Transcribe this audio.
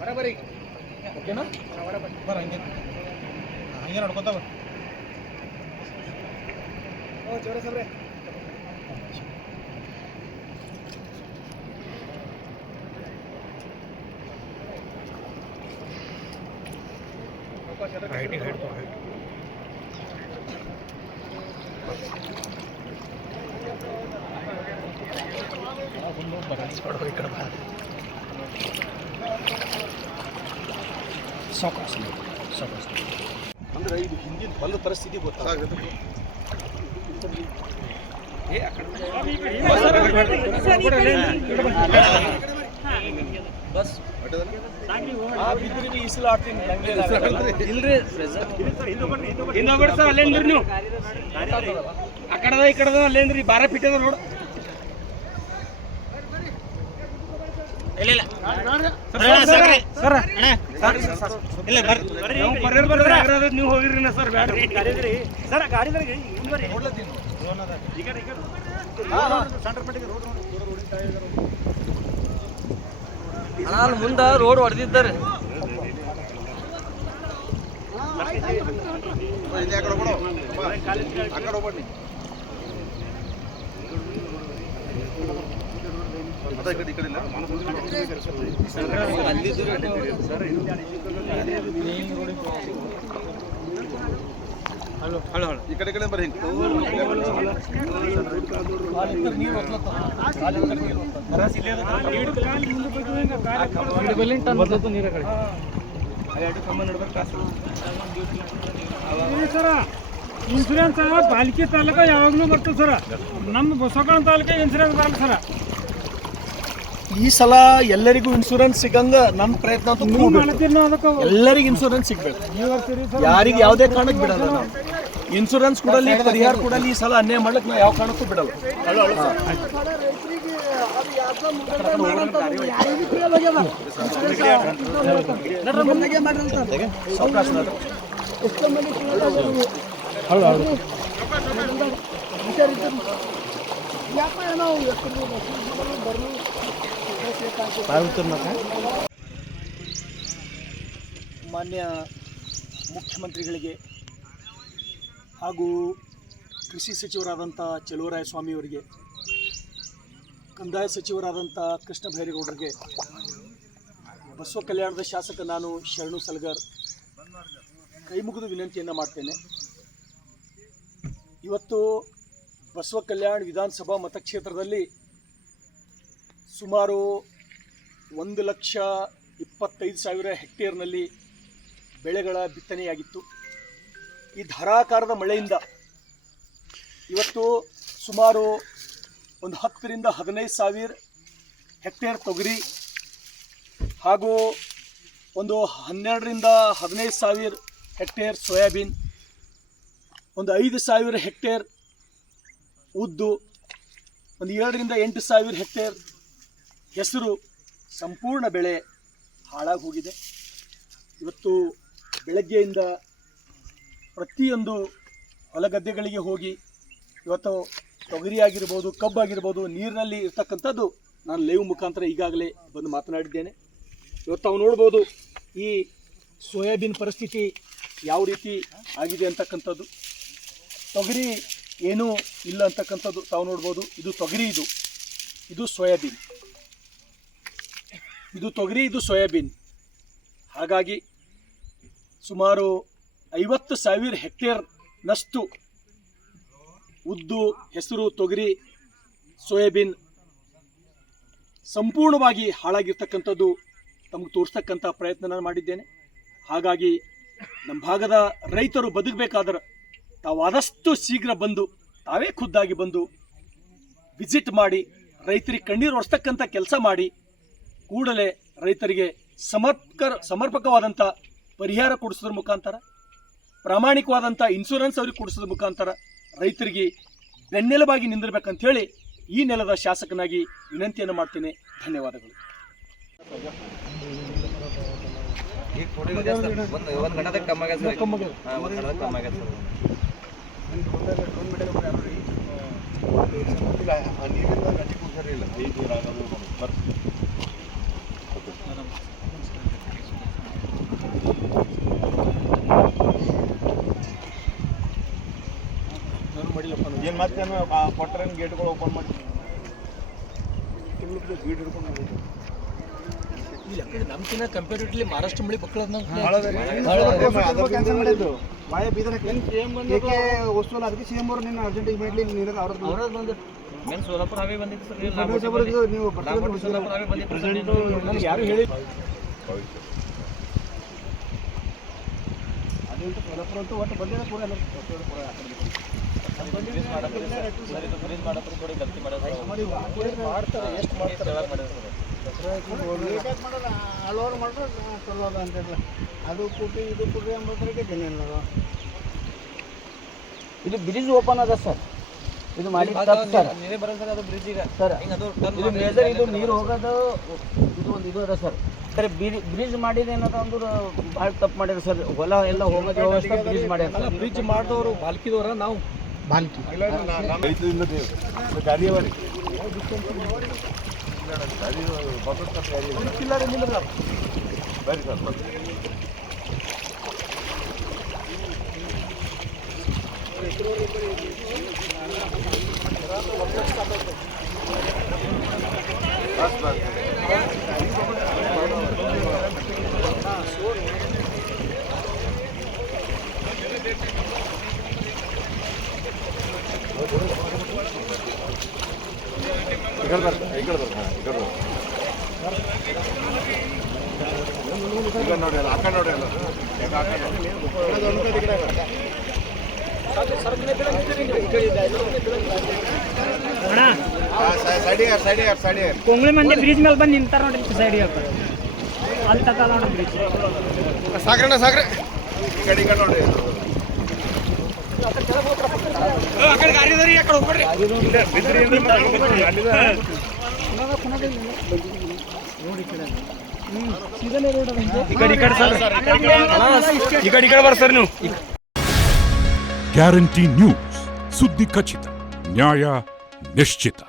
ಬರಬರಿ ಓಕೆನಾ? ಬರ ಹಂಗೆ ಹಂಗೆ ನೋಡ್ಕೊತ ಬರ. ಜೋರ ಸಬ್ರೆ ಹೈಟಿಗೆ ಹಿಡ್ಕೊ ಹೈಟ್. ಈ ಕಡೆ ಬಾ. ಸಾವಕಾಶ ಸಾವಕಾಶ ಅಂದ್ರೆ ಇದು ಹಿಂದಿನ ಹೊಲದ ಪರಿಸ್ಥಿತಿ ಗೊತ್ತಾಗುತ್ತೆ. ಬಸ್ ಆ ಬಿದ್ರಿ ಇಸ್ಲ ಆಡ್ತೀನಿ ಇಲ್ರಿ ಇನ್ನೊಬ್ಬರು ಸರ್ ಅಲ್ಲೇಂದ್ರಿ ನೀವು ಆ ಕಡದ ಈ ಕಡದ ಅಲ್ಲೇಂದ್ರಿ 12 ಫೀಟ್ ಅದ ನೋಡು. ಇಲ್ಲ ನೀವು ಹೋಗಿರಿ ಸರ್ ಬ್ಯಾಡ್ರಿ ಸರ್ ಗಾಡಿ ಮುಂದೆ ರೋಡ್ ಹೊಡೆದಿದ್ದಾರೆ. ಈ ಕಡೆ ಕಡೆ ಬರೀ ಸರ ಇನ್ಶೂರೆನ್ಸ್ ಪಾಲಿಕೆ ತಾಲೂಕ ಯಾವಾಗಲೂ ಬರ್ತದೆ ಸರ. ನಮ್ಮ ಬಸವಕರಣ ತಾಲೂಕ ಇನ್ಶೂರೆನ್ಸ್ ಬರಲ್ಲ ಸರ. ಈ ಸಲ ಎಲ್ಲರಿಗೂ ಇನ್ಶೂರೆನ್ಸ್ ಸಿಗಂಗ ನಮ್ಮ ಪ್ರಯತ್ನ ಎಲ್ಲರಿಗೂ ಇನ್ಶೂರೆನ್ಸ್ ಸಿಗ್ಬೇಕು. ಯಾರಿಗೆ ಯಾವುದೇ ಕಾರಣಕ್ಕೆ ಬಿಡಲ್ಲ ನಾವು. ಇನ್ಶೂರೆನ್ಸ್ ಕೊಡಲಿ, ಪರಿಹಾರ ಕೊಡಲಿ, ಈ ಸಲ ಅನ್ಯಾಯ ಮಾಡ್ಲಿಕ್ಕೆ ನಾವು ಯಾವ ಕಾರಣಕ್ಕೂ ಬಿಡಲ್ಲ. ಮಾನ್ಯ ಮುಖ್ಯಮಂತ್ರಿಗಳಿಗೆ ಹಾಗೂ ಕೃಷಿ ಸಚಿವರಾದಂಥ ಚಲುವರಾಯಸ್ವಾಮಿಯವರಿಗೆ, ಕಂದಾಯ ಸಚಿವರಾದಂಥ ಕೃಷ್ಣ ಬೈರೇಗೌಡರಿಗೆ, ಬಸವ ಕಲ್ಯಾಣದ ಶಾಸಕ ನಾನು ಶರಣು ಸಲಗರ್ ಕೈ ಮುಗಿದು ವಿನಂತಿಯನ್ನು ಮಾಡ್ತೇನೆ. ಇವತ್ತು ಬಸವ ಕಲ್ಯಾಣ ವಿಧಾನಸಭಾ ಮತಕ್ಷೇತ್ರದಲ್ಲಿ ಸುಮಾರು 1,25,000 ಹೆಕ್ಟೇರ್ನಲ್ಲಿ ಬೆಳೆಗಳ ಬಿತ್ತನೆಯಾಗಿತ್ತು. ಈ ಧಾರಾಕಾರದ ಮಳೆಯಿಂದ ಇವತ್ತು ಸುಮಾರು ಒಂದು 10ರಿಂದ 15,000 ಹೆಕ್ಟೇರ್ ತೊಗರಿ ಹಾಗೂ ಒಂದು 12ರಿಂದ 15,000 ಹೆಕ್ಟೇರ್ ಸೋಯಾಬೀನ್, ಒಂದು 5,000 ಹೆಕ್ಟೇರ್ ಉದ್ದು, ಒಂದು 7ರಿಂದ 8,000 ಹೆಕ್ಟೇರ್ ಹೆಸರು ಸಂಪೂರ್ಣ ಬೆಳೆ ಹಾಳಾಗಿ ಹೋಗಿದೆ. ಇವತ್ತು ಬೆಳಗ್ಗೆಯಿಂದ ಪ್ರತಿಯೊಂದು ಹೊಲಗದ್ದೆಗಳಿಗೆ ಹೋಗಿ ಇವತ್ತು ತೊಗರಿ ಆಗಿರ್ಬೋದು, ಕಬ್ಬಾಗಿರ್ಬೋದು, ನೀರಿನಲ್ಲಿ ಇರ್ತಕ್ಕಂಥದ್ದು ನಾನು ಲೈವ್ ಮುಖಾಂತರ ಈಗಾಗಲೇ ಬಂದು ಮಾತನಾಡಿದ್ದೇನೆ. ಇವತ್ತು ತಾವು ನೋಡ್ಬೋದು ಈ ಸೋಯಾಬೀನ್ ಪರಿಸ್ಥಿತಿ ಯಾವ ರೀತಿ ಆಗಿದೆ ಅಂತಕ್ಕಂಥದ್ದು. ತೊಗರಿ ಏನೂ ಇಲ್ಲ ಅಂತಕ್ಕಂಥದ್ದು ತಾವು ನೋಡ್ಬೋದು. ಇದು ತೊಗರಿ, ಇದು ಸೋಯಾಬೀನ್, ಇದು ತೊಗರಿ, ಇದು ಸೋಯಾಬೀನ್. ಹಾಗಾಗಿ ಸುಮಾರು 50,000 ಹೆಕ್ಟೇರ್ನಷ್ಟು ಉದ್ದು, ಹೆಸರು, ತೊಗರಿ, ಸೋಯಾಬೀನ್ ಸಂಪೂರ್ಣವಾಗಿ ಹಾಳಾಗಿರ್ತಕ್ಕಂಥದ್ದು ತಮಗೆ ತೋರಿಸ್ತಕ್ಕಂಥ ಪ್ರಯತ್ನ ನಾನು ಮಾಡಿದ್ದೇನೆ. ಹಾಗಾಗಿ ನಮ್ಮ ಭಾಗದ ರೈತರು ಬದುಕಬೇಕಾದ್ರೆ ತಾವು ಆದಷ್ಟು ಶೀಘ್ರ ಬಂದು, ತಾವೇ ಖುದ್ದಾಗಿ ಬಂದು ವಿಸಿಟ್ ಮಾಡಿ, ರೈತರಿಗೆ ಕಣ್ಣೀರು ಒರೆಸ್ತಕ್ಕಂಥ ಕೆಲಸ ಮಾಡಿ, ಕೂಡಲೇ ರೈತರಿಗೆ ಸಮರ್ಪಕವಾದಂಥ ಪರಿಹಾರ ಕೊಡಿಸೋದ್ರ ಮುಖಾಂತರ, ಪ್ರಾಮಾಣಿಕವಾದಂಥ ಇನ್ಶೂರೆನ್ಸ್ ಅವ್ರಿಗೆ ಕೊಡಿಸೋದ್ರ ಮುಖಾಂತರ ರೈತರಿಗೆ ಬೆನ್ನೆಲುಬಾಗಿ ನಿಂದಿರಬೇಕಂತೇಳಿ ಈ ನೆಲದ ಶಾಸಕನಾಗಿ ವಿನಂತಿಯನ್ನು ಮಾಡ್ತೇನೆ. ಧನ್ಯವಾದಗಳು. ಏನು ಮತ್ತೇನು ಕೊಟ್ಟರೇನು ಗೇಟ್ಗಳು ಓಪನ್ ಮಾಡಿ ಗೇಟ್ ಹಿಡ್ಕೊಂಡು ನಮ್ಕಿನ ಕಂಪೇರಿಟಿವ್ಲಿ ಮಹಾರಾಷ್ಟ್ರ ಮಳಿ ಮಕ್ಕಳನ್ನ ಬಾಯ ಬೀದರ್ ವಸ್ತುವಲ್ಲ ಅದಕ್ಕೆ ಸಿ ಎಂ ಅವರು ನಿನ್ನ ಅರ್ಜೆಂಟಿಗೆ ಮಾಡಲಿ ನೀನು ಅವ್ರದ್ದು ಬಂದು ಮೇನ್ ಸೋಲಾಪುರ ಹಾವೇ ಬಂದಿತ್ತು ಸರ್ ನೀವು ಸೋಲಾಪುರ ಹಾವೇ ಬಂದಿತ್ತು ನನಗೆ ಯಾರು ಹೇಳಿ ಅದಂತ ಸೋಲಾಪುರ ಅಂತೂ ಒಟ್ಟು ಬಂದಿಲ್ಲ ಪೂರ ಎಲ್ಲ ಬ್ರಿಜ್ ಮಾಡತ್ರ ಥೋಡಿ ಗಲ್ತಿ ಮಾಡ್ತಾರೆ ಎಷ್ಟು ಮಾಡ್ತಾರೆ ಮಾಡಲ್ಲ ಹಳವರು ಮಾಡ್ರೆ ಚಲೋದ ಅಂತಿಲ್ಲ ಅದು ಕುಟ್ಟಿ ಇದು ಕುಟ್ಟಿ ಅಂಬತ್ರಿಗೆ ಜನ ಇದು ಬ್ರಿಡ್ಜ್ ಓಪನ್ ಅದ ಸರ್ ಇದು ಮಾಡಿ ಸರ್ ನೀರೇ ಬರಲ್ಲ ಸರ್ ಅದು ಬ್ರಿಡ್ಜ್ ಈಗ ಸರ್ ಅದು ಇದು ಮೇಜರ್ ಇದು ನೀರು ಹೋಗೋದು ಇದು ಒಂದು ಇದು ಅದ ಸರ್ ಸರ್ ಬ್ರಿಡ್ಜ್ ಮಾಡಿದ ಏನದ ಅಂದ್ರೆ ಭಾಳ ತಪ್ಪು ಮಾಡ್ಯಾರ ಸರ್ ಹೊಲ ಎಲ್ಲ ಹೋಗೋದು ವ್ಯವಸ್ಥೆ ಬ್ರಿಡ್ಜ್ ಮಾಡ್ಯಾರ ಬ್ರಿಡ್ಜ್ ಮಾಡಿದವರು ಬಾಲ್ಕಿದವರ ನಾವು ಬಾಲ್ಕಿ ಗಾಡಿ ಅವರಿ ಬರ್ರಿ ಸರ್ ಈಗ ನೋಡಿ ಅಲ್ಲ ಅಕ್ಕ ನೋಡಿ ಅಲ್ಲ ಸೈಡಿಗೆ ಕೊಂಗ್ಳಿ ಮಂದಿ ಬ್ರಿಡ್ಜ್ ಮೇಲೆ ಬಂದು ನಿಂತಾರ ನೋಡ್ರಿ ಸೈಡ್ಗೆ ಅಲ್ಲಿ ತಕ ನೋಡ್ರಿ ಬ್ರಿಡ್ಜ್ ಸಾಕ್ರೆ ಈ ಕಡೆ ನೋಡಿ ಗ್ಯಾರಂಟಿ ನ್ಯೂಸ್, ಸುದ್ದಿ ಖಚಿತ, ನ್ಯಾಯ ನಿಶ್ಚಿತ.